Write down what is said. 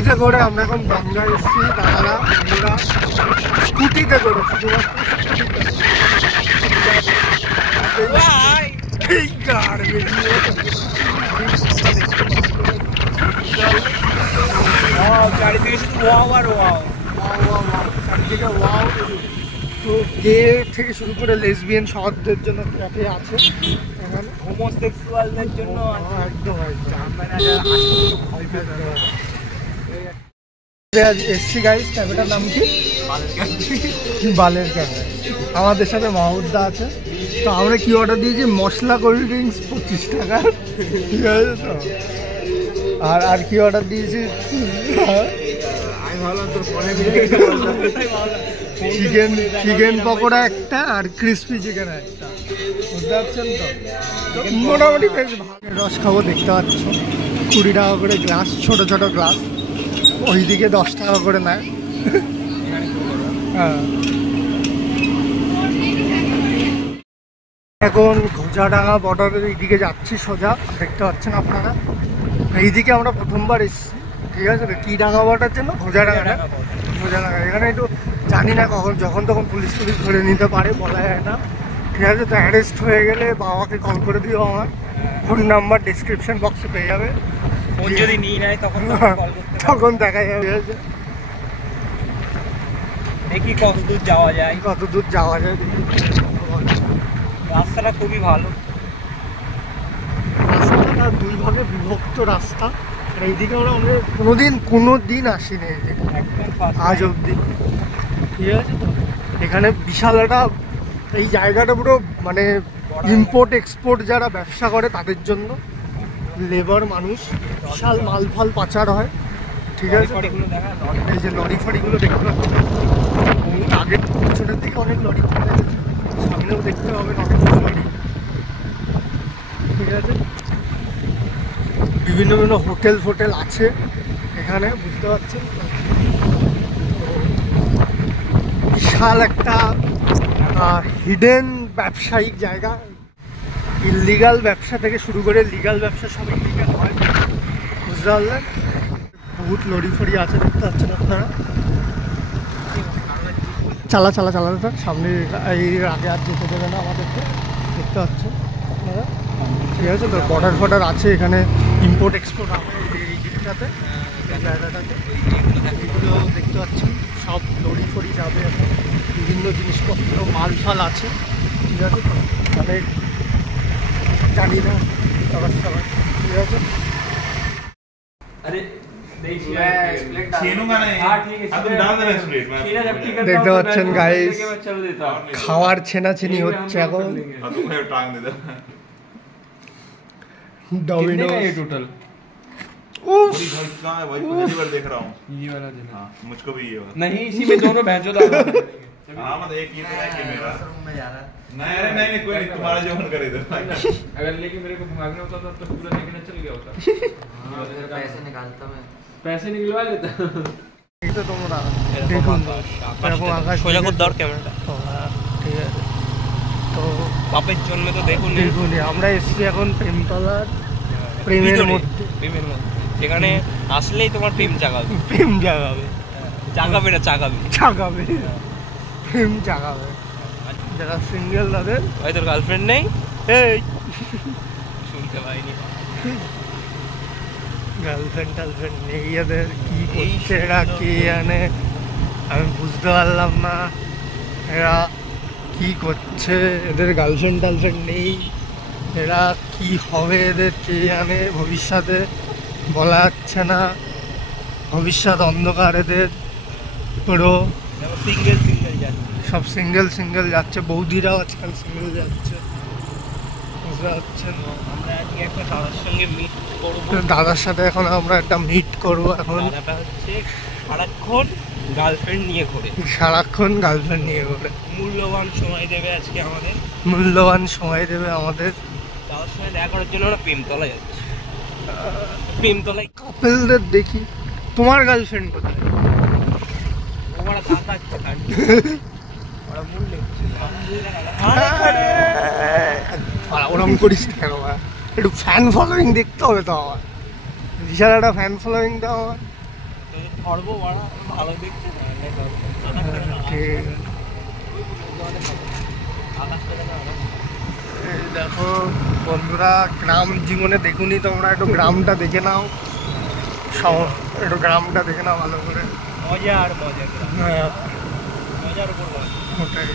স্কুটিতে করে আমরা এখন গঙ্গা এসেছি। দাদারা বন্ধুরা স্কুটিতে করে তো গে থেকে শুরু করে লেসবিয়ান শহরদের জন্য ক্যাফে আছে এখানে, হোমোসেক্সুয়ালদের জন্য একদম এসছি গাইস। ক্যাফেটার নাম কি? বালের ক্যাফে। আমাদের সাথে মাহুদ্দা আছে। তো আমরা কি অর্ডার দিয়েছি? মশলা কোল্ড ড্রিঙ্কস 25 টাকা, ঠিক আছে তো। আর কি অর্ডার দিয়েছি? চিকেন পকোড়া একটা আর ক্রিসপি চিকেন একটা, বুঝতে পারছেন তো। মোটামুটি বেশ ভালো। রস খাবো, দেখতে পাচ্ছ 20 টাকা করে গ্লাস, ছোট ছোট গ্লাস। ওইদিকে 10 টাকা করে নেয়। হ্যাঁ, এখন ঘোজাডাঙ্গা বর্ডারের এইদিকে যাচ্ছি সোজা, দেখতে পাচ্ছেন আপনারা। এইদিকে আমরা প্রথমবার এসেছি, ঠিক আছে তো। কি ডাঙ্গা বর্ডার জন্য? ঘোজাডাঙ্গা। এখানে একটু জানি না কখন, যখন তখন পুলিশ ধরে নিতে পারে, বলা যায় না, ঠিক আছে তো। অ্যারেস্ট হয়ে গেলে বাবাকে কল করে দিও, আমার ফোন নাম্বার ডিসক্রিপশন বক্সে পেয়ে যাবে। ফোন যদি নিয়ে নেয় তখন দেখা যাবে। দেখি কত দূর যাওয়া যায়। রাস্তাটা খুবই ভালো। রাস্তাটা 2 ভাগে বিভক্ত রাস্তা। আর এইদিকে আমরা কোনো দিন আসিনি এইদিকে আজ অব্দি, ঠিক আছে তো। এখানে বিশাল একটা, এই জায়গাটা পুরো মানে ইম্পোর্ট এক্সপোর্ট যারা ব্যবসা করে তাদের জন্য, লেবার মানুষ, বিশাল মাল ফাল পাচার হয়, ঠিক আছে। এই যে লরি ফাড়িগুলো দেখতে পাচ্ছি, আগে পিছনের দিকে অনেক লরি, সামনেও দেখতে হবে অনেক লরি, ঠিক আছে। বিভিন্ন হোটেল আছে এখানে, বুঝতে পারছেন। বিশাল একটা হিডেন ব্যবসায়িক জায়গা। ইলিগাল ব্যবসা থেকে শুরু করে লিগাল ব্যবসা সব ইলিগাল হয়, বুঝতে পারলেন। বহুত লরি ফরি আছে, দেখতে পাচ্ছেন আপনারা। চালা সামনে এই আগে আর যেতে দেবে না আমাদেরকে, দেখতে পাচ্ছেন আপনারা, ঠিক আছে তো। বর্ডার আছে এখানে, ইম্পোর্ট এক্সপোর্ট হবে এই দিকটাতে, এই জায়গাটাতে। এগুলো দেখতে পাচ্ছেন সব লরি ফরি যাবে এখন, বিভিন্ন জিনিসপত্র মাল ফাল আছে, ঠিক আছে তো। মানে জানি না সবার, ঠিক আছে। দেখতে পাচ্ছেন গাইস, খাওয়ার ছেনাছেনি হচ্ছে এখন। डोमिनोज टोटल देख रहा हूँ ये वाला मुझको भी ये वाला नहीं, इसी में दोनों भैंसों का हाँ मतलब एक ये है कि मेरा में जा रहा है। नहीं अरे नहीं कोई नहीं, तुम्हारा जो मन करे इधर। अगर लेके मेरे को भागना होता तो पूरा लेके चल गया होता। पैसे निकालता मैं, पैसे निकलवा लेता। ये तो তোমরা দেখুন, এরকম আকাশ সোজা করে দর ক্যামেরাটা, ঠিক আছে তো। বাপের জন্য তো দেখুন আমরা এসেছি এখন প্রেমতলার, প্রেমের মধ্যে, যেখানে আসলেই তোমার প্রেম জাগাবে, জাগাবে না চাগাবে, প্রেম জাগাবে। যারা সিঙ্গেল তাদের ভাই, তোর গার্লফ্রেন্ড নেই? এই শুনতে পাইনি, গার্লফ্রেন্ড নেই এদের। কি করছে এরা কে জানে, আমি বুঝতে পারলাম না এরা কি করছে। এদের গার্লফ্রেন্ড নেই, এরা কি হবে এদের কে জানে। ভবিষ্যতে বলা যাচ্ছে না, ভবিষ্যৎ অন্ধকার এদের পুরো। সব সিঙ্গেল যাচ্ছে, বৌদিরাও আজকাল সিঙ্গেল যাচ্ছে, বুঝতে পারছেন। আমরা আজকে একটা দাদার সঙ্গে মিট করবো, দাদার সাথে এখন আমরা একটা মিট করবো। এখন দাদাটা হচ্ছে সারাক্ষণ গার্লফ্রেন্ড নিয়ে ঘোরে, মূল্যবান সময় দেবে আমাদের। তার সঙ্গে দেখা করার জন্য আমরা প্রেমতলায় যাচ্ছি। প্রেমতলায় কাপেলদের দেখি। তোমার গার্লফ্রেন্ড কোথায়? ওরা মূল্য ওরম করিস কেন? একটু ফ্যান ফলোয়িং দেখতে হবে তো আমার, বিশাল একটা ফ্যান ফলোয়িং দাও আমার। তো ধরবো বাড়া ভালো দেখতে না ঠিক এই দেখো বন্ধুরা, গ্রাম জীবনে দেখুনি তোমরা, একটু গ্রামটা দেখে নাও, একটু গ্রামটা দেখে নাও ভালো করে। মজা আর মজা হ্যাঁ মজার উপর ওটাই।